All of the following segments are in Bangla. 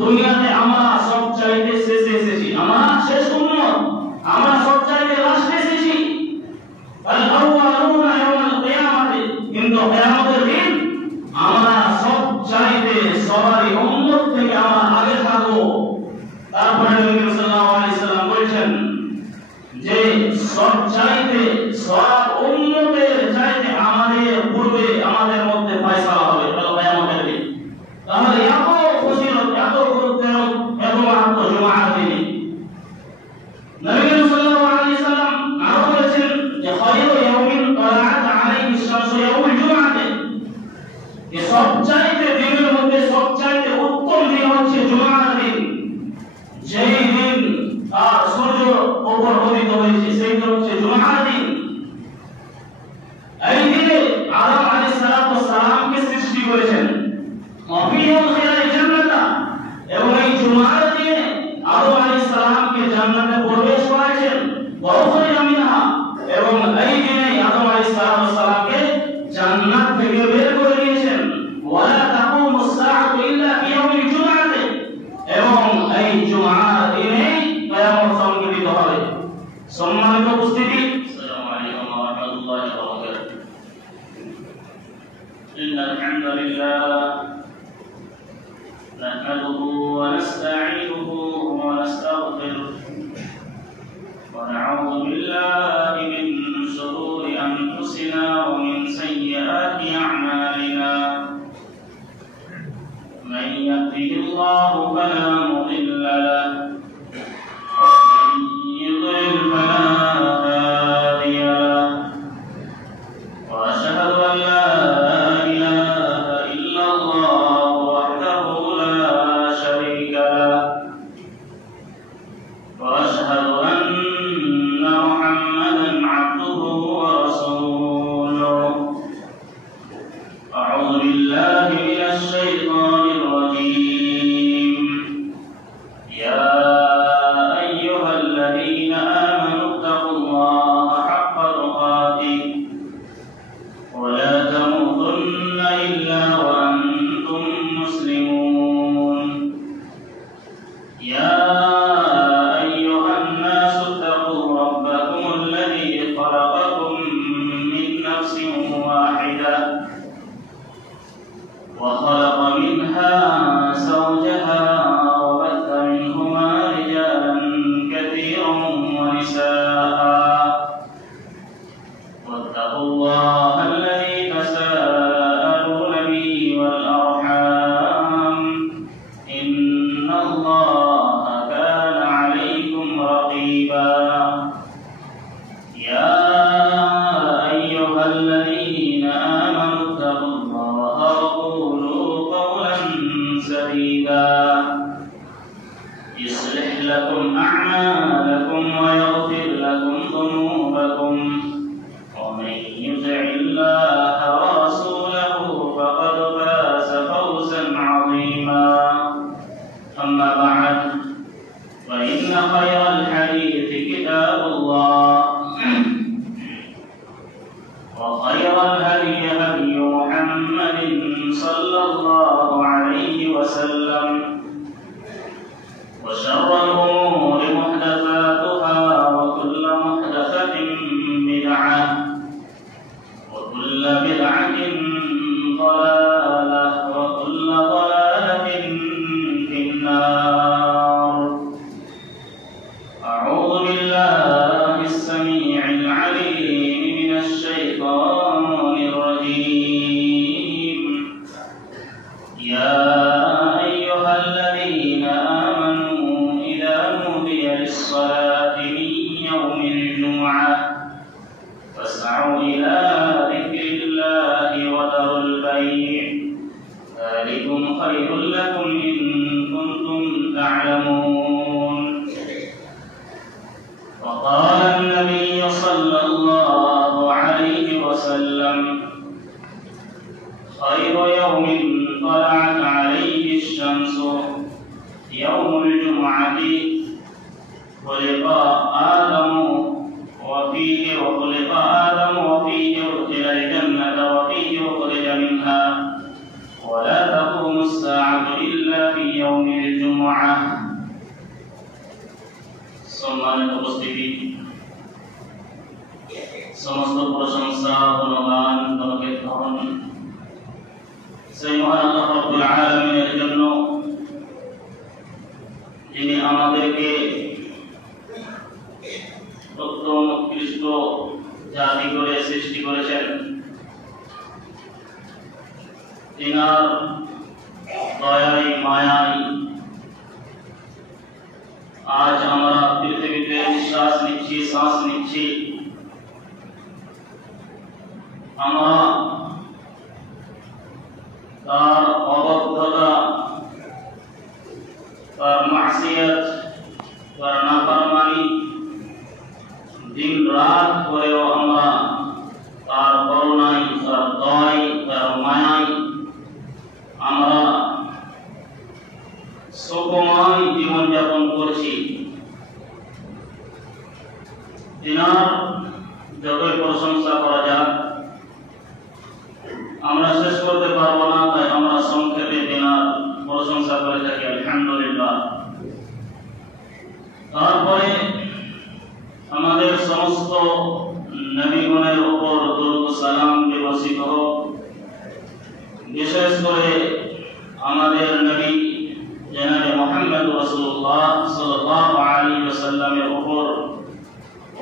দুনিয়াতে আমরা সব চাইতে শেষে এসেছি, আমরা শেষ উম্মত, আমরা সব চাইতে লাস্টে এসেছি। আল আউয়ালুনা ইয়াউমাল কিয়ামাতি, কিন্তু কিয়ামতের দিন আমরা সব চাইতে সবারই উম্মত থেকে আমরা আগে থাকবো। তারপরে নবী সাল্লাল্লাহু আলাইহি সাল্লাম বলেছেন যে সব চাইতে সব উম্মতের চাইতে আমাদের পূর্বে আমাদের মধ্যে ফয়সালা হবে কিয়ামতের দিন। তাহলে এত ফজিলত, এত গুরুত্বের, এত মাহাত্ম জুমার দিনে নবী সাল্লাল্লাহু আলাইহি সাল্লাম আরো বলেছেন যে খায়রু ইয়াউমিন তালাআত আলাইহি শামসু ইয়াউমুল জুমআতে, যে সবচাইতে দিনের মধ্যে সবচাইতে উত্তম দিন হচ্ছে জুমার দিন। যেই দিন আর সূর্য উপর উদিত হয়েছে সেই দিন হচ্ছে জুমার দিন। এই দিনে আদম আলাইহিস সালামকে সৃষ্টি করেছেন, ওয়াফিহিল খিলাল জান্নাতা, এবং এই জুমার দিনে আদম আলাইহিস সালামকে জান্নাতে প্রবেশ করাচ্ছেন, ওয়া উখরিজা মিনহা, এবং এই দিনে আদম আলাইহিস সালামকে জান্নাত থেকে বের করে দিয়েছেন। ওয়ালা তাকুমুস সাআতু ইল্লা ফি ইয়াউমিল জুমআতি, এবং এই জুমার দিনে কিয়ামত সংঘটিত হবে। সম্মানিত উপস্থিতি, আসসালামু আলাইকুম ওয়া রাহমাতুল্লাহি ওয়া বারাকাতুহু। ইন্নাল হামদুলিল্লাহ নাহমাদুহু ওয়া নাস্তাঈনুহু ওয়া নাস্তাগফিরুহ ওয়া না'উযু বিল্লাহি মিন শুরুরি আনফুসিনা ওয়া মিন sayyi'ati a'malina। من يهده الله فلا مضل له ومن يضلل فلا هادي له، وأشهد أن لا إله إلا الله وحده لا شريك له، وأشهد أن محمدا عبده ورسوله। أعوذ بالله من الشيطان الرجيم. يا أيها الذين آمنوا اتقوا الله حق تقاته ولا تموتن إلا وأنتم مسلمون. يا أيها الناس اتقوا ربكم الذي خلقكم من نفس واحدة وخلق منها زوجها وبث منهما رجالا كثيرا ونساء، واتقوا الله الذي تساءلون به والأرحام، إن الله كان عليكم رقيبا. يا أيها الذين آمنوا اتقوا الله وقولوا قولا سديدا يصلح لكم أعمالكم ويغفر لكم ذنوبكم، ومن يطع الله ورسوله فقد فاز فوزا عظيما. أما بعد، فإن خير الحديث كتاب الله، وخير الهدي هدي محمد صلى الله عليه وسلم، وشر الأمور محدثاتها، وكل محدثة بدعة، وكل بدعة ضلالة، وكل ضلالة في النار. أعوذ بالله السميع العليم من الشيطان الرجيم. يا أيها الذين آمنوا إذا نودي للصلاة من يوم الجمعة فاسعوا إلى ذكر الله وذروا البيع، ذلكم خير لكم إن كنتم تعلمون. وقال النبي صلى الله عليه وسلم: خير يوم طلعت عليه الشمس يوم الجمعة، خلق آدم وفيه أدخل الجنة وفيه أخرج منها، ولا تقوم الساعة إلا في يوم الجمعة. الجمعة সম্মানিত উপস্থিতি, সমস্ত প্রশংসা গুণগান ধন সেই মহান আল্লাহ রাব্বুল আলামিনের জন্য, যিনি আমাদেরকে উত্তম উৎকৃষ্ট জাতি করে সৃষ্টি করেছেন। তিনার দয়ায় মায়ায় আজ আমরা পৃথিবীতে শ্বাস নিচ্ছি। আমরা তার অবদ্ধতা, তার মাসিয়াত, তার নাফরমানি দিন রাত করেও আমরা তার করুণায়, তার দয়ায়, তার মায়ায় আমরা সুখময় জীবনযাপন করছি। তিনার যতই প্রশংসা করা যাক আমরা শেষ করতে পারবো না, তাই আমরা সংক্ষেপে তিনার প্রশংসা করে থাকি আলহামদুলিল্লাহ। তারপরে আমাদের সমস্ত নবীগণের উপর দরুদ ও সালাম বর্ষিত হোক। বিশেষ করে আমাদের নবী জনাবে মুহাম্মদ রাসূলুল্লাহ সাল্লাল্লাহু আলাইহি ওয়াসাল্লামের উপর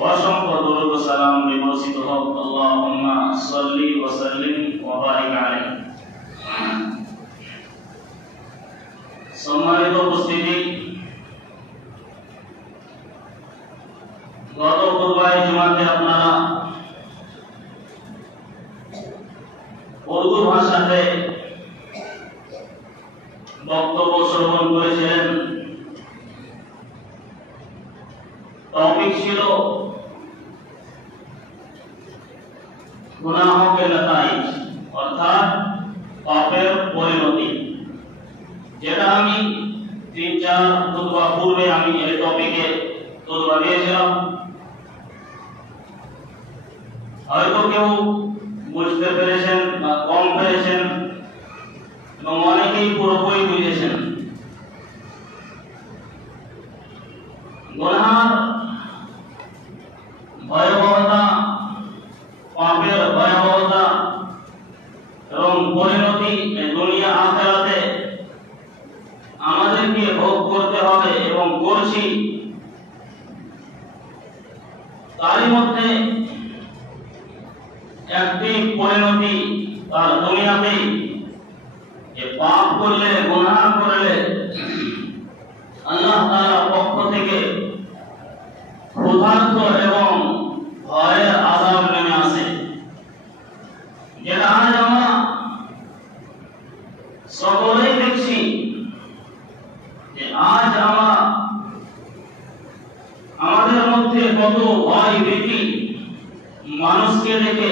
অসংখ্য দরুদ ও সালাম বর্ষিত হোক। আল্লাহুম্মা সাল্লি ওয়া সাল্লিম ওয়া বারিক আলাইহি। সম্মানিত উপস্থিতি, গত খুতবায়ে জুমাতে আপনারা উর্দু ভাষাতে বক্তব্য শ্রবণ করেছিলেন। টপিক ছিল গুনাহ কে নতাইজ, অর্থাৎ পাপের পরিণতি। যেটা আমি 3-4 খুতবা পূর্বে আমি এই টপিকে খুতবা দিয়েছিলাম। হয়তো কেউ বুঝতে পেরেছেন বা কম পেরেছেন এবং অনেকেই পুরোপুরি বুঝেছেন। গুনাহের ভয়াবহতা, পাপের ভয়াবহতা এবং পরিণতি দুনিয়া আখিরাতে আমাদেরকে ভোগ করতে হবে এবং করছি। তারই মধ্যে একটি পরিণতি তার দুনিয়াতে, যে পাপ করলে, গুনাহ করলে আল্লাহ তাআলার পক্ষ থেকে ক্ষুধার্ত এবং ভয়ের আযাব নেমে আসে। যেটা আজ আমরা সকলেই দেখছি, যে আজ আমরা আমাদের মধ্যে কত ভয় ভীতি, মানুষকে দেখে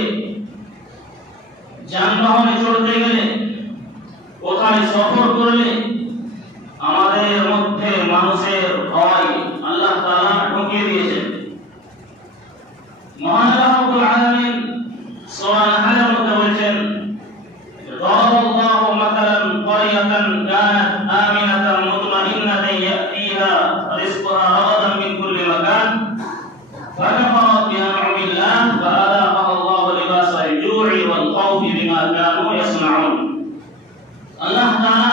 যানবাহনে চড়তে গেলে, কোথায় সফর করলে আমাদের মধ্যে মানুষের ভয় আল্লাহ তাআলা ঢুকিয়ে দিয়েছেন। মহান আল্লাহ রাব্বুল আলামিন সূরা নাহলের মধ্যে বলেছেন, দারাবাল্লাহু মাসালান ক্বরিয়াতান কানাত আমিনাতান মুতমাইন্নাতান ইয়াতিহা রিজকুহা রাগাদান মিন কুল্লি মাকান ফাকাফারাত বিআন'মিল্লাহ ফাআযাকাহা আল্লাহু লিবাসাল জু'i ওয়াল খাউফি বিমা কানু ইয়াসনাউন। আল্লাহ তাআলা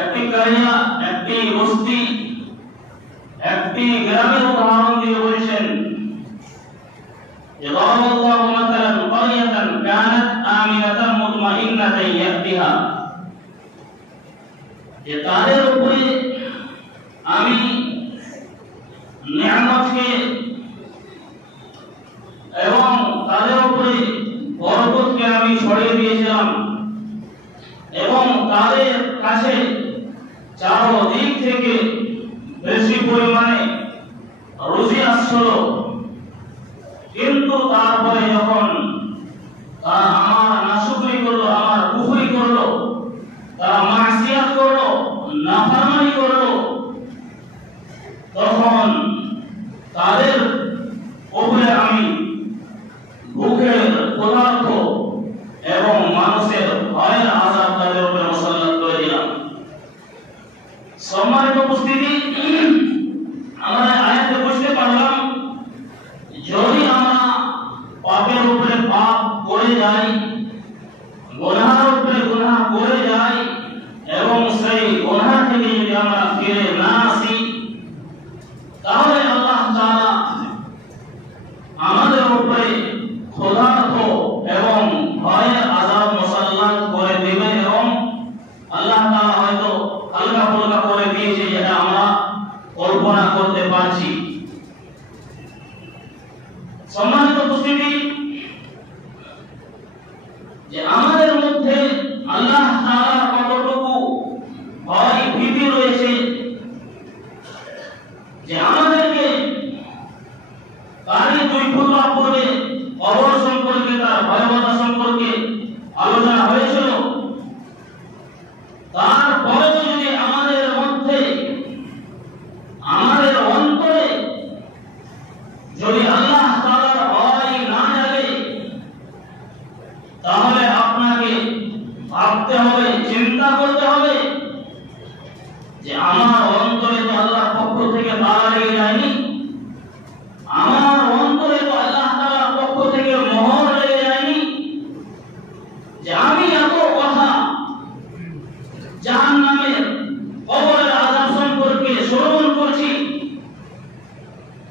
একটি কারিয়া, একটি বস্তি, একটি গ্রামের উদাহরণ দিয়ে বলেছেন, দারাবাল্লাহু মাসালান ক্বরিয়াতান কানাত আমিনাতান মুতমাইন্নাতান ইয়াতিহা, যে তাদের উপরে আমি নিয়ামতকে এবং তাদের উপরে বরকতকে আমি ছড়িয়ে দিয়েছিলাম এবং তাদের কাছে চারদিক থেকে বেশি পরিমাণে রুজি আসছিল। কিন্তু তারপরে যখন তারা আমার নাশুকরি করলো, আমার কুফরি করলো, তারা মাসিয়াত করলো, নাফরমানি করলো, তখন তাদের উপরে আমি ভুখের পদার্থ এবং মানুষের ভয়ের আযাব তাদের উপরে মুসাল্লাত করে দিলাম। সম্মানিত উপস্থিতি, আমরা আয়াতে বুঝতে পারলাম যদি আমরা পাপের উপরে পাপ করে যাই, গুনাহের উপরে গুনাহ করে যাই এবং সেই গুনাহ থেকে যদি আমরা ফিরে না আসি, তাহলে আল্লাহ তাআলা আমাদের উপরে ক্ষুধার্ত এবং ভয়ের আযাব মুসাল্লাত করে দেবে এবং আল্লাহ তাআলা হয়তো হালকা ফুলকা করে দিয়েছে যেটা আমরা কল্পনা করতে পারছি। সম্মানিত উপস্থিতি, যে আমাদের মধ্যে আল্লাহ তাআলার কতটুকু ভয় ভীতি রয়েছে, যে আমাদেরকে তারই 2 খুতবা পূর্বে কবর সম্পর্কে, তার ভয়াবহতা সম্পর্কে আলোচনা হয়েছিল। তারপরে যদি আমাদের মধ্যে, আমাদের অন্তরে যদি আল্লাহ তাআলার ভয় না জাগে, তাহলে আপনাকে ভাবতে হবে, চিন্তা করতে হবে যে আমার অন্তরে তো আল্লাহর পক্ষ থেকে তালা লেগে যায়নি, আমার অন্তরে তো আল্লাহ তাআলার পক্ষ থেকে মোহর লেগে যায়নি, যে আমি এত কথা জাহান্নামের কবরের আযাব সম্পর্কে শ্রবণ করছি,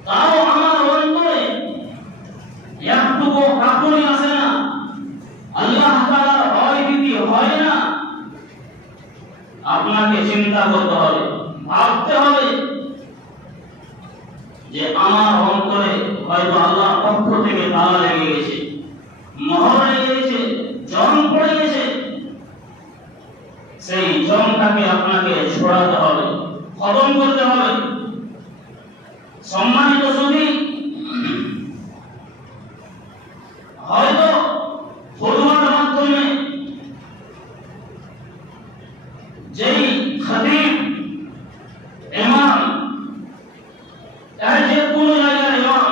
তাও আমার অন্তরে একটুকু কাঁপুনি আসে না, আল্লাহ তাআলার ভয় ভীতি হয় না। আপনাকে চিন্তা করতে হবে, ভাবতে হবে যে আমার অন্তরে হয়তো আল্লাহর পক্ষ থেকে তালা লেগে গেছে, মোহর লেগে গেছে, জং পড়ে গেছে। সেই জংটাকে আপনাকে ছড়াতে হবে, খতম করতে হবে। সম্মানিত সুধী, হয়তো খুতবার মাধ্যমে যেই খতিব, ইমাম, যে কোনো জায়গার ইমাম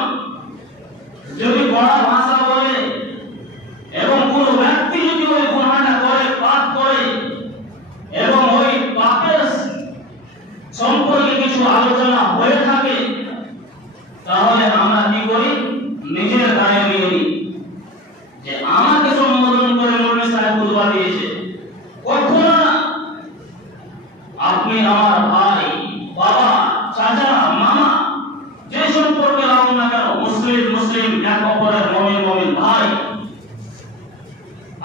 যদি বড় ভাষা বলে এবং কোনো ব্যক্তি যদি ওই গুনাহটা করে, পাপ করে এবং ওই পাপের সম্পর্কে কিছু আলোচনা হয়ে থাকে, তাহলে আমরা কি করি? নিজের গায়ে নিয়ে নিই যে আমাকে সম্বোধন করে মৌলভী সাহেব খুতবা দিয়েছে। কখনো না, আপনি আমার ভাই, বাবা, চাচা, মামা, যে সম্পর্কে লাগুন না কেন, মুসলিম মুসলিম এক অপরের মুমিন মুমিন ভাই।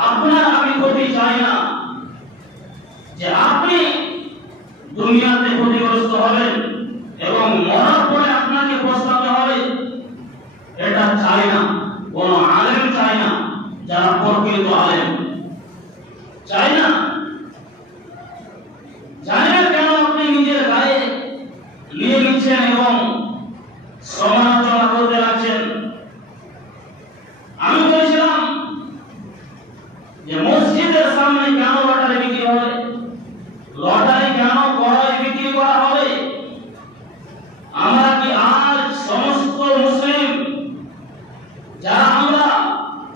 আপনার আমি ক্ষতি চাই না যে আপনি দুনিয়াতে ক্ষতিগ্রস্ত হবেন এবং মরার পরে আপনাকে পস্তাতে হবে, এটা চাই না। কোন আলেম চাই না, যারা প্রকৃত আলেম চাই না। জানেন কেন আপনি নিজের গায়ে নিয়ে নিচ্ছেন এবং সমালোচনা করতে লাগছেন? আমি বলেছিলাম যে মসজিদের সামনে কেন লটারি বিক্রি হবে? লটারি কেন ক্রয় বিক্রি করা হবে? আমরা কি আজ সমস্ত মুসলিম যারা আমরা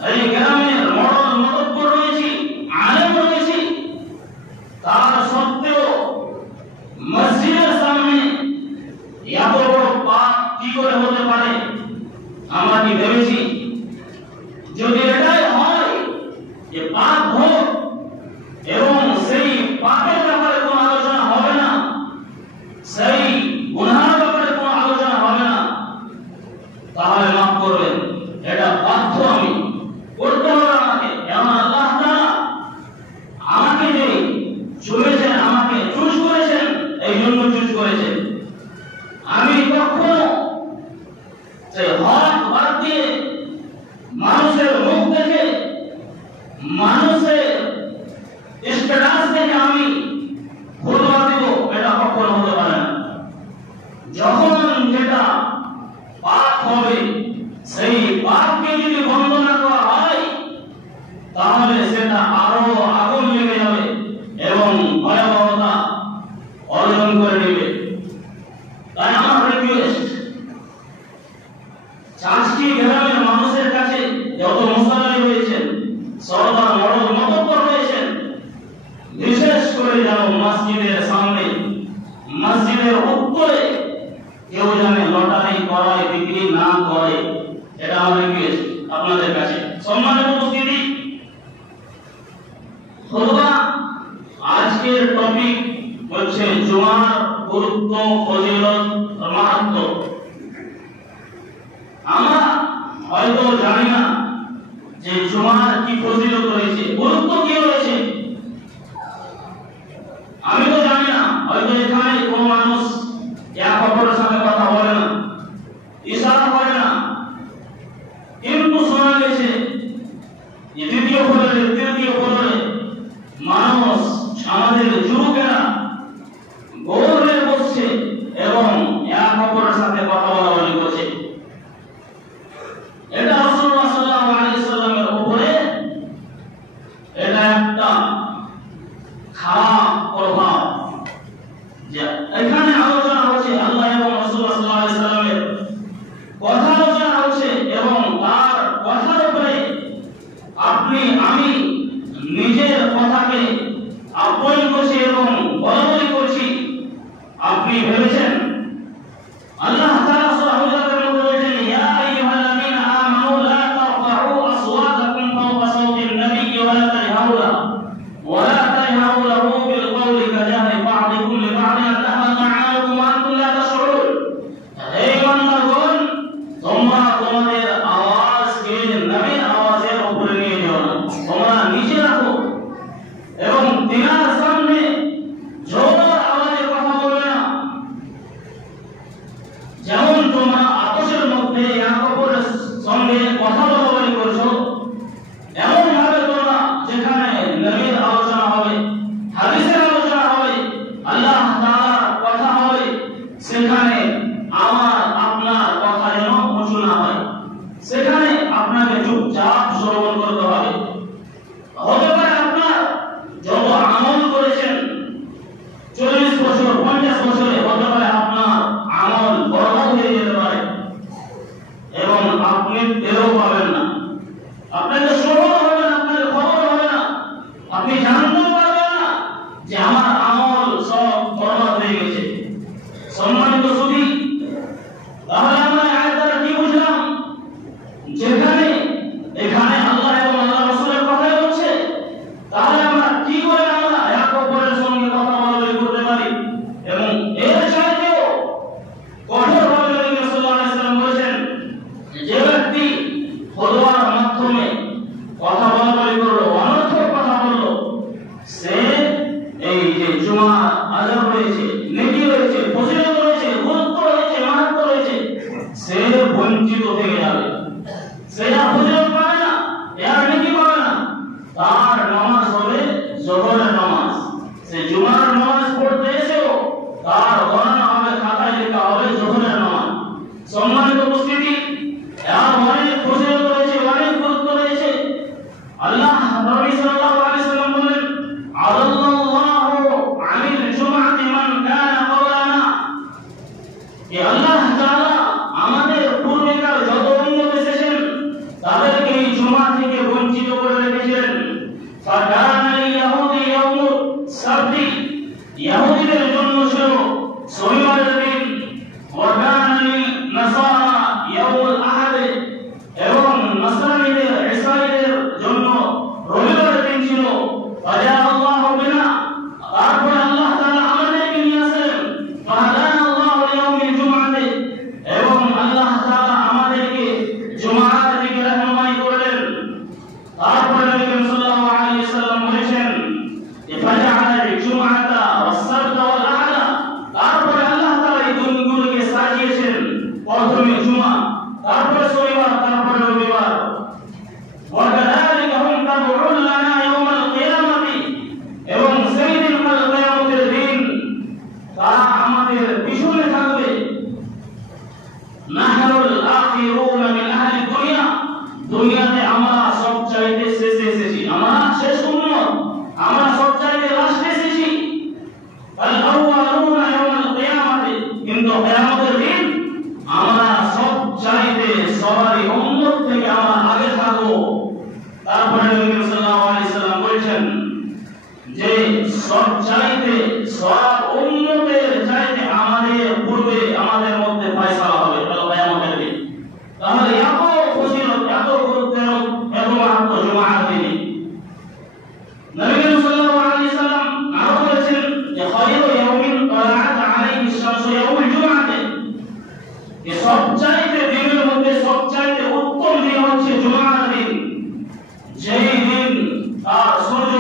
এই গ্রামের মডল মতব্বর রয়েছি, আলেম রয়েছি, তার সত্ত্বেও মসজিদের সামনে এত বড় পাপ কি করে হতে পারে? আমরা কি ভেবেছি? যদি এটাই হয় যে পাপ হোক এবং সেই পাপের ব্যাপারে কোনো আলোচনা হবে না, সেই গুনাহের ব্যাপারে কোনো আলোচনা হবে না, তাহলে মাফ করবেন, এটা বাধ্য আমি করতে হবে আমাকে। এমন আল্লাহ তাআলা আমাকে যে চুনেছেন, আমাকে চুজ করেছেন, এই জন্য চুজ করেছেন। আমি কখনো সেই হক বাদ দিয়ে মানুষের মুখ দেখে, মানুষের স্ট্যাটাস দেখে আমি খুতবা দিব, এটা কখনো হতে পারে না। যখন যেটা পাপ হবে, সেই পাপকে যদি বন্ধ না করা হয়, তাহলে সেটা আরো আগুন লেগে যাবে এবং ভয়াবহতা অর্জন করে নেবে। তাই আমার রিকোয়েস্ট, চাষটি গ্রামের মানুষের কাছে যত মুসল্লি রয়েছেন, সরদার মডল মতব্বর রয়েছেন, বিশেষ করে যেন মসজিদের সামনে মসজিদের উত্তরে কেউ জানে লটারি করায় বিক্রি না করে, এটা আমার রিকোয়েস্ট আপনাদের কাছে। সম্মানিত উপস্থিতি, খুতবা আজকের টপিক হচ্ছে জুমার গুরুত্ব, ফজিলত, মাহাত্ম্য। আমরা হয়তো জানি না যে জুমার কি ফজিলত রয়েছে, গুরুত্ব কি রয়েছে, আমি তো জানি না। হয়তো এখানে কোনো মানুষ এক অপরের সাথে কথা বলে না, ইশারা করে না, কিন্তু শোনা গেছে যে দ্বিতীয় ফজরে, তৃতীয় ফজরে মানুষ, আমাদের যুবকেরা গোল হয়ে বসছে এবং এক অপরের সাথে কথা বলা করছে। এটা রাসূলুল্লাহ সাল্লাল্লাহু আলাইহি সাল্লামের উপরে এটা একটা খারাপ প্রভাব। যে এখানে আলোচনা হচ্ছে আল্লাহ এবং রাসূলুল্লাহ সাল্লাল্লাহু আলাইহি সাল্লামের কথা আলোচনা হচ্ছে, এবং তার কথার উপরে আপনি আমি নিজের কথাকে আপন করছি এবং বলাবলি করছি। আপনি ভেবেছেন আল্লাহ তাআলা সূরা হুজুরাতের মধ্যে বলেছেন, ইয়া আইয়ুহাল্লাযীনা আমানু লা তারফাউ আসওয়াতাকুম ফাওকা সাওতিন নাবিয়্যি ওয়া লা তাজহারু লাহু বিল কওলি কাজাহরি বা'দিকুম লিবা'দিন আন তাহবাতা আ'মালুকুম ওয়া আনতুম লা তাশউরুন। হে ইমানদারগণ, তোমরা তোমাদের আওয়াজকে নবীর আওয়াজের উপরে নিয়ে যাও না, তোমরা নিচে রাখো এবং তিনার সামনে জোর আওয়াজে কথা বলবে না। যেমন তোমরা আপোষের মধ্যে এক অপরের সঙ্গে কথা বলাবলি করছো, এমন ভাবে তোমরা যেখানে নবীর আলোচনা হবে, হাদিসের আলোচনা হবে, আল্লাহ তাআলার কথা হবে, সেখানে আমার আপনার কথা যেন উঁচু না হয়, সেখানে আপনাকে চুপচাপ শ্রবণ করতে হবে। হতে পারে আপনার যত আমল করেছেন 40 বছর 50 বছরে, হতে পারে আপনার আমল বরবাদ হয়ে যেতে পারে এবং আপনি টেরও পাবেন না, আপনাকে শ্রবণ হবে না, আপনাকে খবর হবে না, আপনি জানতে পারবেন না যে আমার আমল সব বরবাদ হয়ে গেছে। সম্মানিত সুধী, তাহলে আমরা আয়াত দ্বারা কি বুঝলাম? যেখানে এখানে আল্লাহ এবং আল্লাহ রাসূলের কথাই হচ্ছে, তাহলে আমরা কি করে আমরা এক অপরের সঙ্গে কথা বলাবলি করতে পারি? এবং এর চাইতেও কঠোরভাবে নবী সাল্লাল্লাহু আলাইহি ওয়াসাল্লাম বলেছেন, যে ব্যক্তি খুতবার মাধ্যমে কথা বলাবলি করলো, অনর্থক কথা বললো, সে এই যে জুমা আযাব রয়েছে, নেকি রয়েছে, ফজিলত রয়েছে, গুরুত্ব রয়েছে, মাহাত্ম্য রয়েছে, সে বঞ্চিত থেকে যাবে। সে আর ফজিলত পাবে না, আর নেকি পাবে না। তার নামাজ হবে যোহরের নামাজ, সে জুমার নামাজ পড়তে এসেও তার গণনা হবে, খাতায় লেখা হবে যোহরের নামাজ। সম্মানিত উপস্থিতি, এর অনেক ফজিলত রয়েছে, অনেক গুরুত্ব রয়েছে। আল্লাহ নবী সাল্লাল্লাহু আলাইহি সাল্লাম বলেন, আল্লাহু আনিল জুমআতি মান কানা ক্বাবলানা, যে আল্লাহ তাআলা আমাদের পূর্বেকার যত উম্মত এসেছেন তাদেরকে এই জুমা থেকে বঞ্চিত করে রেখেছিলেন। ফাকানা ইয়াহুদি ইয়াউমুস সাবতি, ইহুদিদের জন্য ছিল শনিবারের দিন, ওয়া কানা নাসারা ইয়াউমুল আহাদ, এবং নাসরানীদের ঈসাইদের জন্য রবিবারের দিন ছিল। ফাজা আল্লাহু বিনা, তারপরে আল্লাহ তাআলা আমাদেরকে নিয়ে আসলেন, ফাহাদানা আল্লাহু লিয়াউমিল জুমআতি, এবং আল্লাহ তাআলা আমাদেরকে জুমার দিকে রহনুমাই করলেন। তারপরে নবী সাল্লাল্লাহু আলাইহি ওয়াসাল্লাম বলেছেন যে ফাজআল জুমআতা ওয়াস সাবতা ওয়াল আহদ, তারপরে আল্লাহ তাআলা এই দিনগুলোকে সাজিয়েছেন, প্রথমে জুমা, তারপরে শনিবার, তারপরে রবিবার। ওয়াকাযালিকা হুম তাবউন লানা ইয়াওমাল কিয়ামাতি, এবং সেই দিন কাল কিয়ামতের দিন তারা আমাদের পিছনে থাকবে। নাহনুল আখিরুন মিন আহলি দুনিয়া, দুনিয়াতে আমরা সবচাইতে শেষে এসেছি, আমরা শেষ উম্মত, আমরা সবচাইতে লাস্টে এসেছি। আল আউয়ালুনা ইয়াওমাল কিয়ামাতি, কিন্তু কিয়ামতের দিন আমরা সবচাইতে সবারই উম্মত থেকে আমরা আগে থাকবো। তারপরে নবী সাল্লাল্লাহু আলাইহি সাল্লাম বলেছেন যে সবচাইতে সব উম্মতের চাইতে সবচাইতে দিনের মধ্যে সবচাইতে উত্তম দিন হচ্ছে জুমার দিন। যেই দিন তার সূর্য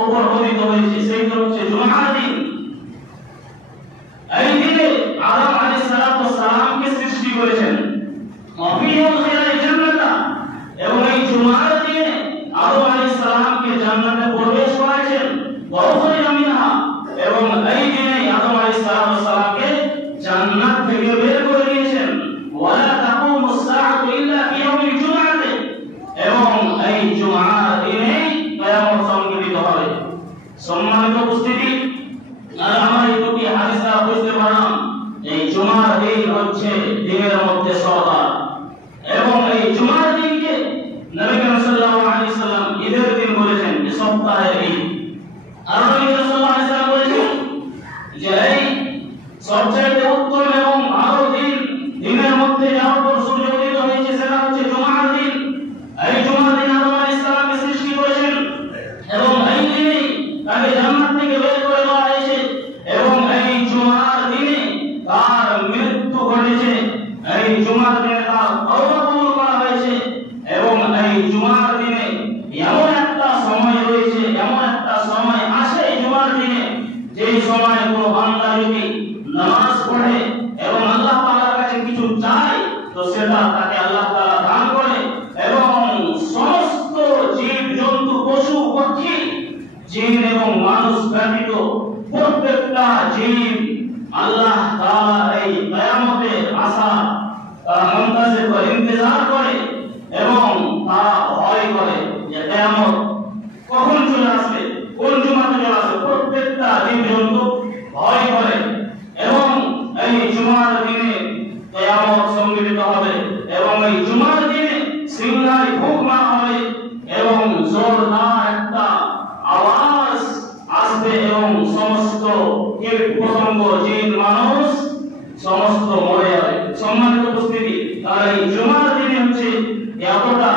ওপর উদিত হয়েছে সেই দিন হচ্ছে জুমার দিন। এই দিনে আদম আলাইহিস সালামকে সৃষ্টি করেছেন এবং এই জুমার দিনে আদম আলাইহিস সালামকে জান্নাতে প্রবেশ করাইছেন এবং এই দিনে আদম আলাইহিস সালামকে জান্নাত থেকে বের করে দিয়েছেন। ওয়ালা তাকুমুস সাআতু ইল্লা ফি ইয়াউমিল জুমআতি, এবং এই জুমার দিনে কিয়ামত সংঘটিত হবে। সম্মানিত উপস্থিতি, আর আমরা এই দুটি হাদিস দ্বারা বুঝতে পারলাম এই জুমার দিন হচ্ছে দিনের মধ্যে সরদার, এবং এই জুমার দিনকে নবী করিম সাল্লাল্লাহু আলাইহি সাল্লাম ঈদের দিন বলেছেন, এই সপ্তাহের ঈদ। আর নবী করিম সাল্লাল্লাহু আলাইহি সাল্লাম বলেছেন যে এই সবচেয়ে উত্তম এবং ভালো দিন, দিনের মধ্যে যার উপর সূর্য উদিত হয়েছে সেটা হচ্ছে জুমার দিন। এই জুমার দিন আদম আলাইহিস সালামকে সৃষ্টি করেছেন এবং এই দিনে তাকে জান্নাত থেকে বের করে দেওয়া হয়েছে, এবং এই জুমার দিনে তার মৃত্যু ঘটেছে। এই জুমার দিনে তার তওবা কবুল করা হয়েছে, এবং এই জুমার দিনে এমন একটা সময় রয়েছে, এমন একটা সময় আসে এই জুমার দিনে যেই সময় কোনো বান্দা যদি নামাজ পড়ে এবং আল্লাহ তাআলার কাছে কিছু চায় তো সেটা তাকে আল্লাহ তাআলা দান করে, এবং সমস্ত জীব জন্তু পশু পক্ষী জিন এবং মানুষ ব্যতীত প্রত্যেকটা জীব আল্লাহ তাআলা এই কিয়ামতের আশা তারা মুনতাজির করে, ইন্তজার করে, এবং তারা ভয় করে যে কিয়ামত কখন চলে আসবে, কোন জুমাতে চলে আসবে। প্রত্যেকটা জীব জন্তু ভয় করে, এবং এই জুমার দিনে কিয়ামত সংঘটিত হবে, এবং এই জুমার দিনে সিংহায় ফুঁক মারা হবে, এবং জোরদার একটা আওয়াজ আসবে, এবং সমস্ত কীট পতঙ্গ জিন মানুষ সমস্ত মরে যাবে। সম্মানিত উপস্থিতি, তার এই জুমার দিনে হচ্ছে এতটা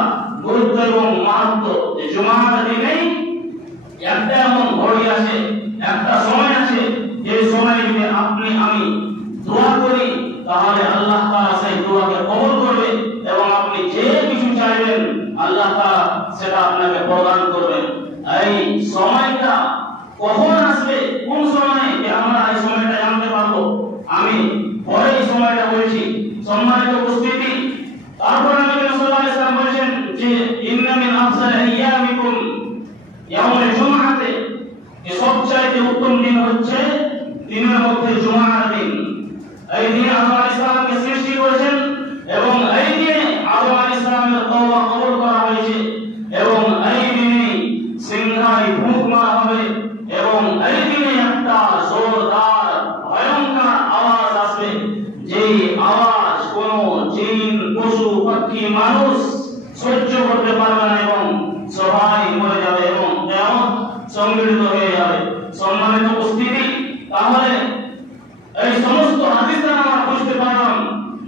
গুরুত্ব এবং মাহাত্ম্য যে জুমার দিনেই একটা এমন ঘড়ি আছে, একটা সময় আছে যে সময় যদি আপনি আমি দোয়া করি তাহলে আল্লাহ তাআলা সেই দোয়াকে কবুল করবে, এবং আপনি যে কিছু চাইবেন আল্লাহ তাআলা সেটা আপনাকে প্রদান করবেন। এই সময়টা কখন আসবে, কোন সময়ে আমরা এই সময়টা জানতে পারবো, আমি পরে এই সময়টা বলছি। সম্মানিত উপস্থিতি, তারপরে নবী সাল্লাল্লাহু আলাইহি ওয়াসাল্লাম বলেছেন যে ইন্না মিন আফসাল আইয়ামিকুম ইয়াউমুল জুমআতি, এই সবচেয়ে উত্তম দিন হচ্ছে দিনের মধ্যে জুমার দিন। এই দিনে আদম আলাইহিস সালামকে সৃষ্টি করেছেন, এবং এই দিনে আদম আলাইহিস সালামের তওবা কবুল করা হয়েছে, এবং এই দিনে সিংহায় ফুঁক মারা হবে, এবং এই দিনে একটা জোরদার ভয়ঙ্কর আওয়াজ আসবে, যেই আওয়াজ কোনো জিন পশু পাখি মানুষ সহ্য করতে পারবে না, এবং সবাই মরে যাবে এবং কিয়ামত সংঘটিত হয়ে যাবে। সম্মানিত উপস্থিতি, তাহলে এই সমস্ত হাদিস দ্বারা আমরা বুঝতে পারলাম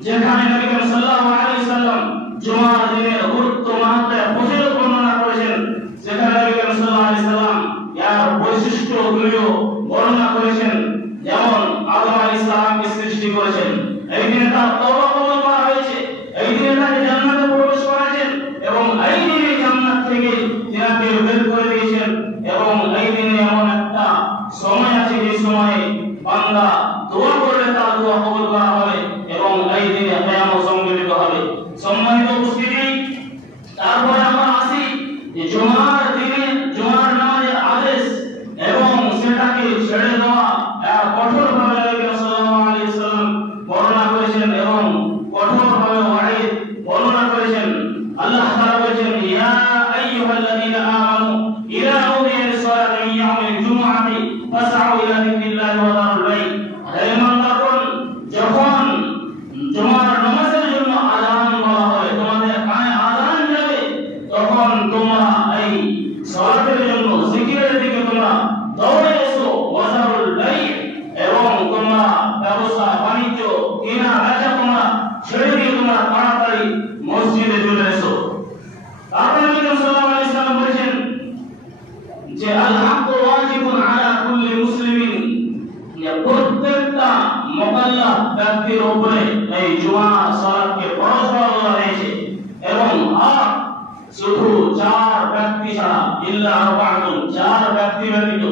যেখানে নবী করিম সাল্লাল্লাহু আলাইহি সাল্লাম জুমার দিনের গুরুত্ব মাহাত্ম্য ফজিলত বর্ণনা করেছেন, সেখানে নবী করিম সাল্লাল্লাহু আলাইহি সাল্লাম এর বৈশিষ্ট্যগুলো বর্ণনা করেছেন। যেমন আদম আলাইহিস সালামকে সৃষ্টি করেছেন, এই দিনে তার তওবা কবুল করা হয়েছে, এই দিনে তাকে জান্নাতে প্রবেশ করালেন, এবং এই দিনে জান্নাত থেকে তাকে বের করে দিয়েছেন, এবং এই দিনে এমন একটা সময় আছে যে সময়ে বান্দা দোয়া করলে তার দোয়া কবুল করা হবে, এবং এই দিনে কিয়ামত সংঘটিত হবে। সম্মানিত উপস্থিতি, তারপরে আমরা আসি যে জুমার দিনে জুমার নামাজের আদেশ এবং সেটাকে ছেড়ে দেওয়া কঠোরভাবে নবী সাল্লাল্লাহু আলাইহি সাল্লাম বর্ণনা করেছেন, এবং কঠোরভাবে ওয়াঈদ বর্ণনা করেছেন। আল্লাহ তাআলা বলেছেন, ইয়া আইয়ুহাল্লাযীনা আমানু ইযা নুদিয়া লিস-সালাতি মিন ইয়াউমিল জুমআতি ফাসআউ ইলা যিকরিল্লাহি ওয়া যারুল বাইত। হে ইমানদারগণ, যখন জুমার নামাজের জন্য আযান বলা হয়, তোমাদের কানে আযান যাবে, তখন তোমরা এই সালাতের জন্য জিকিরের দিকে তোমরা দৌড়ে এসো, ওয়া যারুল বাইত, এবং তোমরা ব্যবসা বাণিজ্য কেনা বেচা তোমরা ছেড়ে দিয়ে তোমরা তাড়াতাড়ি মসজিদে চলে এসো। তারপরে নবী সাল্লাল্লাহু আলাইহি সাল্লাম বলেছেন যে আল হাক্কু ওয়াজিবুন আলা কুল্লি মুসলিমিন, প্রত্যেকটা মুকাল্লাফ ব্যক্তির উপরে এই জুমার সালাতকে ফরজ করা হয়েছে এবং আর শুধু 4 ব্যক্তি ছাড়া ইল্লা আরবাতুন 4 ব্যক্তি ব্যতীত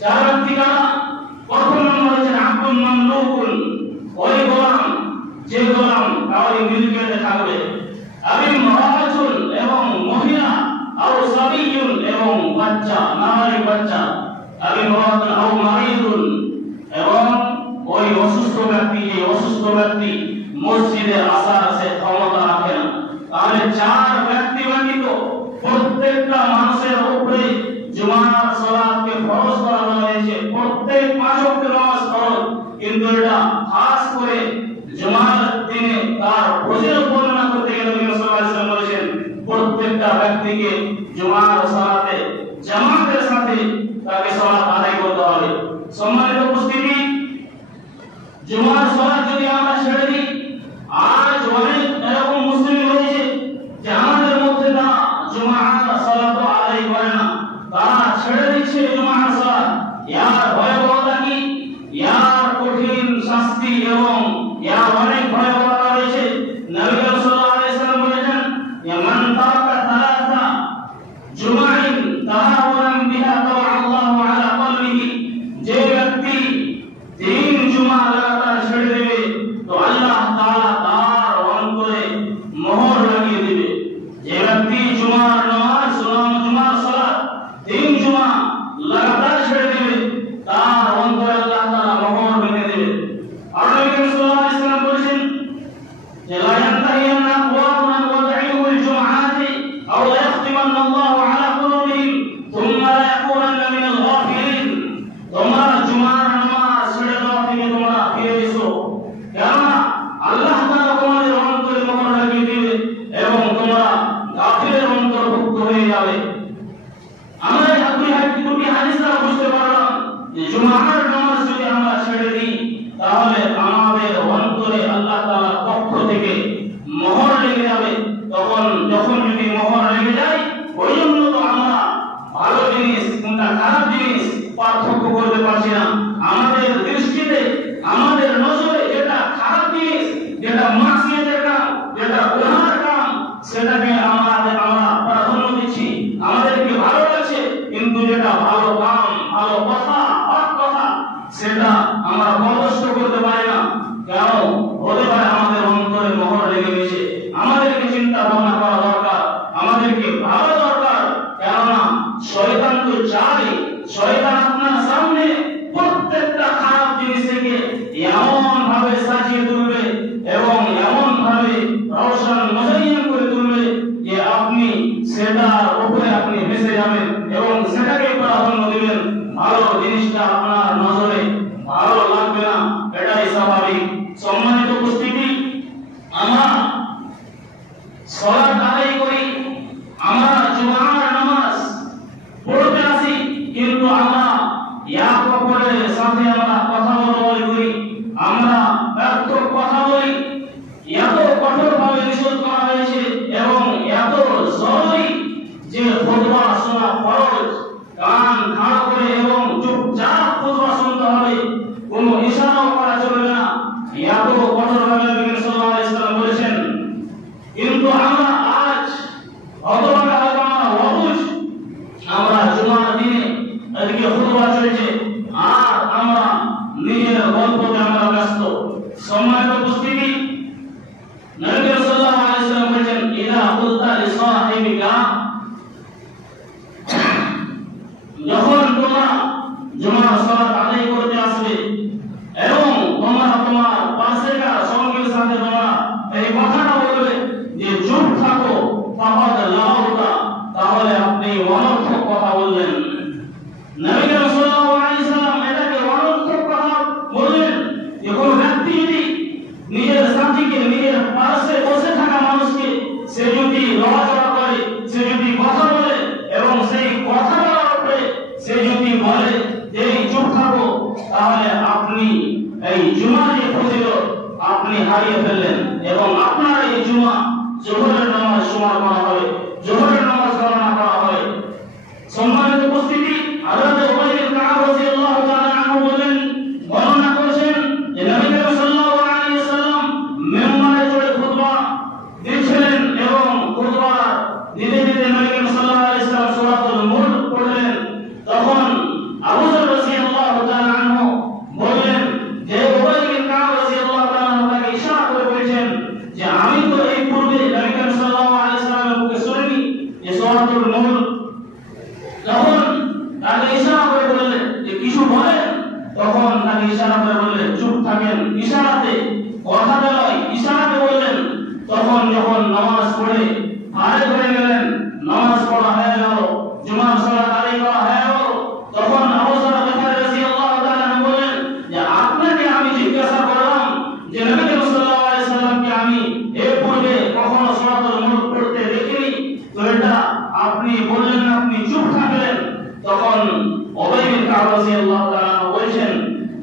4 ব্যক্তি কারা? প্রথম নম্বর হচ্ছে আব্দুল মামলুকুন, ওই গোলাম যে গোলাম কাউরি মিলকিয়তে থাকবে, আবি মুরাতুন এবং মহিলা, আও সাবিয়ুন এবং বাচ্চা নাবালিগ বাচ্চা, আবি মুরাতুন আও মারিদুন এবং ওই অসুস্থ ব্যক্তি, এই অসুস্থ ব্যক্তি মসজিদে আসার সে ক্ষমতা রাখে না। তাহলে 4 ব্যক্তি ব্যতীত প্রত্যেকটা মানুষের উপরে জুমার সালাতকে ফরজ করা হয়েছে। প্রত্যেক 5 ওয়াক্ত নামাজ ফরজ, কিন্তু এটা খাস করে জুমার দিনে তার ফজিলত বর্ণনা করতে গেলে নবী সাল্লাল্লাহু আলাইহি ওয়াসাল্লাম বলেছেন প্রত্যেকটা ব্যক্তিকে জুমার সালাতে জামাতের সাথে তাকে সালাত আদায় করতে হবে। সম্মানিত উপস্থিতি, জুমার সালাত যদি আমরা ছেড়ে দিই, আজ অনেক এরকম মুসলিম রয়েছে যে আমাদের মধ্যে তারা জুমার সালাত আদায় করে না, তারা ছেড়ে দিচ্ছে জুমার সালাত। ইয়ার ভয়াবহতা কি, ইয়ার কঠিন শাস্তি এবং ইয়ার অনেক ভয়াবহতা রয়েছে। নবী সাল্লাল্লাহু আলাইহি ওয়াসাল্লাম বলেছেন, মান তারাকা সালাতা জুমাইন তাহাওয়ান বিহা তাওয়া আল্লাহু আলা কলবিহি, যে ব্যক্তি 3 জুমা লাগাতার ছেড়ে দেবে তো আল্লাহ তাআলা তার অন্তরে মোহর লাগিয়ে দিবে। যে ব্যক্তি জুমার নামাজ জুমার সালাত 3 জুমা লাগাতার ছেড়ে দেবে তার অন্তরে আল্লাহ তাআলা মোহর বেঁধে দেবে। আর নবী সাল্লাল্লাহু আলাইহি ওয়াসাল্লাম বলেছেন যে লা ইয়ানতাহিয়ান্না আকওয়ামুন আন ওয়াদঈউল জুমআতি আও ইয়াখতিমান্না আল্লাহু আলা কুলুবিহিম থুম্মা লা ইয়াকুনান্না মিনাল গাফিলিন। তোমরা জুমার নামাজ ছেড়ে দেওয়া থেকে তোমরা ফিরে এসো, কেননা আল্লাহ তাআলা তোমাদের অন্তরে মোহর লাগিয়ে দিবে এবং তোমরা গাফিলের অন্তর্ভুক্ত হয়ে যাবে। আমরা এই দুটি হাদিস দ্বারা বুঝতে পারলাম যে জুমার নামাজ যদি আমরা ছেড়ে দিই তাহলে আমাদের অন্তরে আল্লাহ তাআলার পক্ষ থেকে মোহর লেগে যাবে। যখন যদি মোহর লেগে যায়, ওই জন্য তো আমরা ভালো জিনিস কোনটা খারাপ জিনিস পার্থক্য করতে পারছি না। আমাদের দৃষ্টিতে, আমাদের নজরে যেটা খারাপ জিনিস, যেটা মাসিয়াতের কাম, যেটা গুনাহের কাম, সেটাকে আমরা প্রাধান্য দিচ্ছি, আমাদেরকে ভালো লাগছে। কিন্তু যেটা ভালো কাম, ভালো কথা, হক কথা, সেটা আমরা বরদাস্ত করতে পারি না। কেন? হতে পারে আমাদের অন্তরে মোহর লেগে গেছে। আমাদেরকে চিন্তা ভাবনা করা দরকার, আমাদেরকে ভাবা দরকার, কেননা শয়তান তো চায়, শয়তান আপনার সামনে প্রত্যেকটা খারাপ জিনিসকে এমন ভাবে সাজিয়ে তুলবে এবং এমন ভাবে রওশন মুজাইয়ান করে তুলবে যে আপনি সেটার উপরে আপনি ভেসে যাবেন এবং সেটাকে প্রাধান্য দিবেন। ভালো জিনিসটা আপনার নজরে ভালো লাগবে না, এটাই স্বাভাবিক। সম্মানিত উপস্থিতি, আমরা সালাত আদায় করি, আমরা জুমার নামাজ পড়তে আসি, কিন্তু আমরা এক অপরের সাথে আমরা কথা বলাবলি করি, আমরা ব্যর্থ কথা বলি। এত কঠোরভাবে নিষেধ করা হয়েছে এবং এত জরুরি যে খুতবা শোনা ফরজ, কান খাড়া করে এবং চুপচাপ খুতবা শুনতে হবে, কোনো ইশারাও করা চলবে না। এত কঠোরভাবে নবী সাল্লাল্লাহু আলাইহি ওয়াসাল্লাম বলেছেন। কিন্তু আমরা আজ হতভাগা, আমরা অবুঝ, আমরা জুমার দিনে এদিকে খুতবা চলছে আর আমরা নিজের গল্পতে আমরা ব্যস্ত। সম্মানিত উপস্থিতি, নবী সাল্লাল্লাহু আলাইহি ওয়াসাল্লাম বলেছেন, ইযা কুলতা লিসাহিবিকা, যখন তোমরা জুমার সালাত আদায় করতে আসবে এবং তোমরা তোমার পাশেকার সঙ্গীর সাথে তোমরা এই কথাটা বলবে যে চুপ থাকো, তাহলে আপনি অনর্থক কথা বললেন। নবী সাল্লাল্লাহু আলাইহি ওয়াসাল্লাম এটাকে অনর্থক কথা বললেন। যে কোনো ব্যক্তি যদি নিজের সাথীকে, নিজের পাশে বসে থাকা মানুষকে সে যদি লড়াচড়া করে, সে যদি কথা বলে এবং সেই কথা বলার উপরে সে যদি বলে যে চুপ থাকো, তাহলে আপনি এই জুমার যে ফজিলত আপনি হারিয়ে ফেললেন এবং আপনার এই জুমা জোহরের নামাজ সমান করা হবে, জোহরের নামাজ গণনা করা হবে। সম্মানিত উপস্থিতি, হযরত উবাই বিন কাব রাদিয়াল্লাহু তাআলা আনহু বলেন, বর্ণনা করেছেন যে নবী সাল্লাল্লাহু বললেন ইশারাতে, কথাতে নয় ইশারাতে বললেন। তখন যখন নামাজ পড়ে ফারেক হয়ে গেলেন, নামাজ পড়া হয়ে গেল, জুমার সালাত আদায় করা হয়ে গেল, তখন আবু যর গিফারী রাদিয়াল্লাহু তাআলা বললেন যে আপনাকে আমি জিজ্ঞাসা করলাম যে নবী সাল্লাল্লাহু আলাইহি সাল্লামকে আমি এর পূর্বে কখনো সালাতুল মুলক পড়তে দেখিনি, তো এটা আপনি বললেন আপনি চুপ থাকলেন। তখন উবাই বিন কাব রাদিয়াল্লাহু তাআলা বলেছেন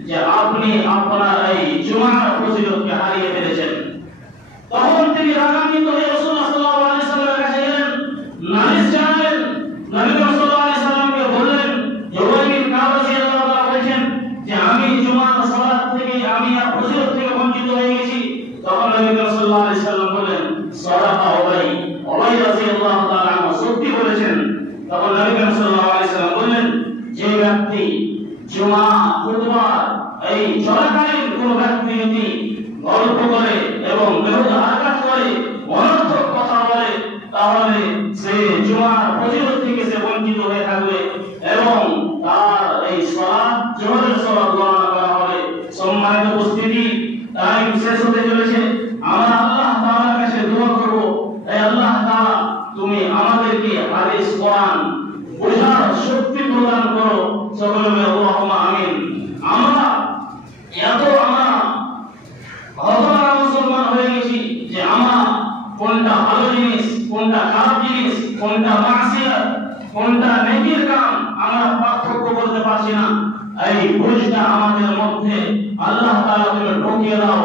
যে আপনি আপনার এই জুমার ফজিলতকে হারিয়ে ফেলেছেন। তখন তিনি রাগান্বিত হয়ে রাসূলুল্লাহ সাল্লাল্লাহু আলাইহি সাল্লামের কাছে গেলেন, নালিশ জানালেন, নবী সাল্লাল্লাহু আলাইহি সাল্লামকে বললেন যে উবাই বিন কাব রাদিয়াল্লাহু তাআলা বলেছেন যে আমি জুমার সালাত থেকে আমি আর ফজিলত থেকে বঞ্চিত হয়ে গেছি। তখন নবী সাল্লাল্লাহু আলাইহি সাল্লাম বললেন সাদাকা উবাই, উবাই রাদিয়াল্লাহু তাআলা সত্যি বলেছেন। তখন নবী সাল্লাল্লাহু আলাইহি সাল্লাম বললেন যে ব্যক্তি জুমা খুতবা এই চলাকালীন কোন ব্যক্তি যদি গল্প করে এবং বিরোধ আঘাত করে অনর্থক কথা বলে তাহলে সে জুমার ফজিলত থেকে সে বঞ্চিত হয়ে থাকবে এবং তার এই সালাত জোহরের সালাত গণনা করা হবে। সম্মানিত উপস্থিতি, টাইম শেষ হতে চলেছে। আমরা আল্লাহ তাআলার কাছে দোয়া করব, হে আল্লাহ তাআলা তুমি আমাদেরকে হাদিস কোরআন বোঝার শক্তি প্রদান করো। সকলে বলি আল্লাহুম্মা আমিন। আমরা হতভাগা মুসলমান হয়ে গেছি যে আমরা কোনটা ভালো জিনিস, কোনটা খারাপ জিনিস, কোনটা মাসিয়াত, কোনটা নেকির কাম আমরা পার্থক্য করতে পারছি না। এই বুঝটা আমাদের মধ্যে আল্লাহ তাআলা তুমি ঢুকিয়ে দাও।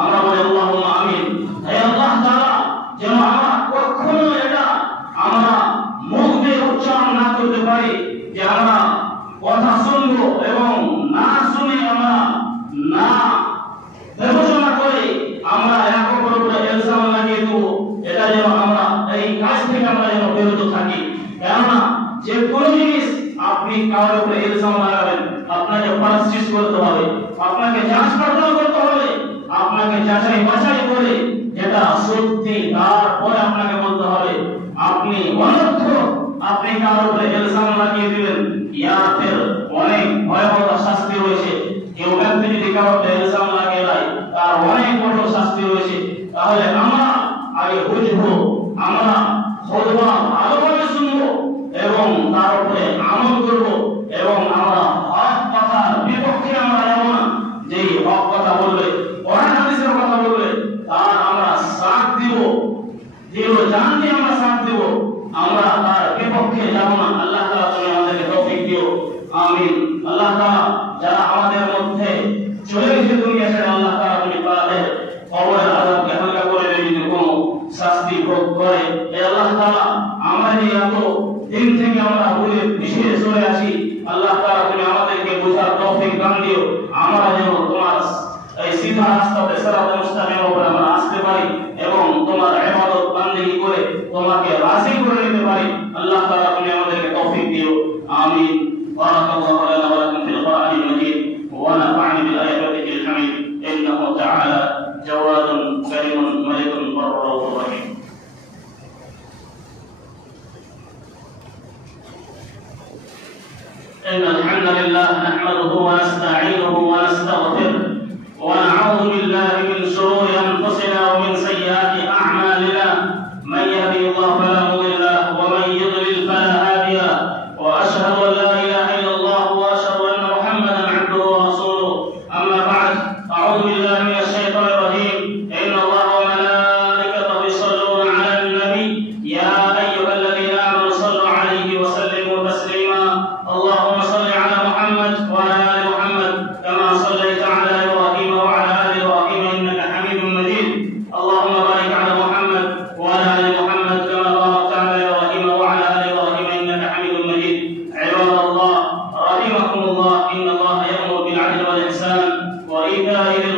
আমরা বলি আল্লাহুম্মা আমিন। হে আল্লাহ তাআলা যেন আমরা কখনো এটা আমরা মুখ দিয়ে উচ্চারণ না করতে পারি যে আমরা কথা শুনবো এবং না শুনে আমরা না বিবেচনা করে আমরা এক অপরের উপরে ইলজাম লাগিয়ে দেব। এটা যেন আমরা এই কাজ থেকে আমরা যেন বিরত থাকি। কেননা যে কোনো জিনিস আপনি কারোর উপরে ইলজাম লাগাবেন, আপনাকে পারসিস করতে হবে, আপনাকে যাচাই পড়তাল করতে হবে, আপনাকে যাচাই বাছাই করে যেটা সত্যি তারপরে আপনাকে বলতে হবে। আপনি অনর্থক আপনি কারোর উপরে ইলজাম লাগিয়ে দিবেন, ইয়ার অনেক ভয়াবহ শাস্তি রয়েছে। কেউ ব্যক্তি যদি কারোর উপরে ইলজাম লাগিয়ে দেয় তার অনেক বড় শাস্তি রয়েছে। তাহলে আমরা আগে বুঝবো, আমরা খুতবা ভালোভাবে শুনবো এবং তার উপরে আমল করব এবং আমরা হক কথার বিপক্ষে আমরা যাব না। যেই হক কথা বলবে, কোরআন হাদিসের কথা বলবে তার আমরা সাথ দিব, যেগুলো জানতে আমরা সাথ দিব, আমরা তার বিপক্ষে যাব না। আল্লাহ তাআলা তুমি আমাদেরকে তৌফিক দিও, আমিন। আল্লাহ তাআলা যারা আমাদের মধ্যে চলে গেছে দুনিয়া ছেড়ে, আল্লাহ তাআলা তুমি তাদের কবরের আযাবকে হালকা করে দেবে যদি কোনো শাস্তি ভোগ করে। হে আল্লাহ তাআলা আমরা যে এত দিন থেকে আমরা ভুলে পিছিয়ে সরে আছি, আল্লাহ তাআলা তুমি আমাদেরকে বোঝার তৌফিক দান দিও। আমরা যেন তোমার এই সিধা রাস্তাতে সিরাতুল মুস্তাকিমের উপরে আমরা আসতে পারি এবং তোমার ইবাদত বান্দেগি করে তোমাকে রাজি করে নিতে পারি। আল্লাহ তাআলা তুমি আমাদেরকে তৌফিক দিও, আমিন। বারাকাল্লাহু লানা ওয়া লাকুম ফিল কুরআনিল মাজিদ ওয়া নাফa'ani bil ayati wal hamid innahu ta'ala jawadun karimun malikun barrun rahim. إن الحمد لله نحمده ونستعينه ونستغفره ونعوذ بالله من شرور أنفسنا ومن سيئات أعمالنا. من يهده الله فلا مضل له ومن يضلل فلا هادي له. وأشهد أن لا إله إلا الله وأشهد أن محمدا عبده ورسوله. أما بعد، أعوذ بالله من الشيطان الرجيم. إن الله وملائكته يصلون على النبي يا أيها الذين آمنوا صلوا عليه وسلموا تسليما. اللهم صل على محمد وعلى آل محمد كما صليت على إبراهيم وعلى آل إبراهيم إنك حميد مجيد. اللهم بارك على محمد وعلى آل محمد كما باركت على إبراهيم وعلى آل إبراهيم إنك حميد مجيد. عباد الله رحمكم الله، إن الله يأمر بالعدل والإحسان وإيتاء ذي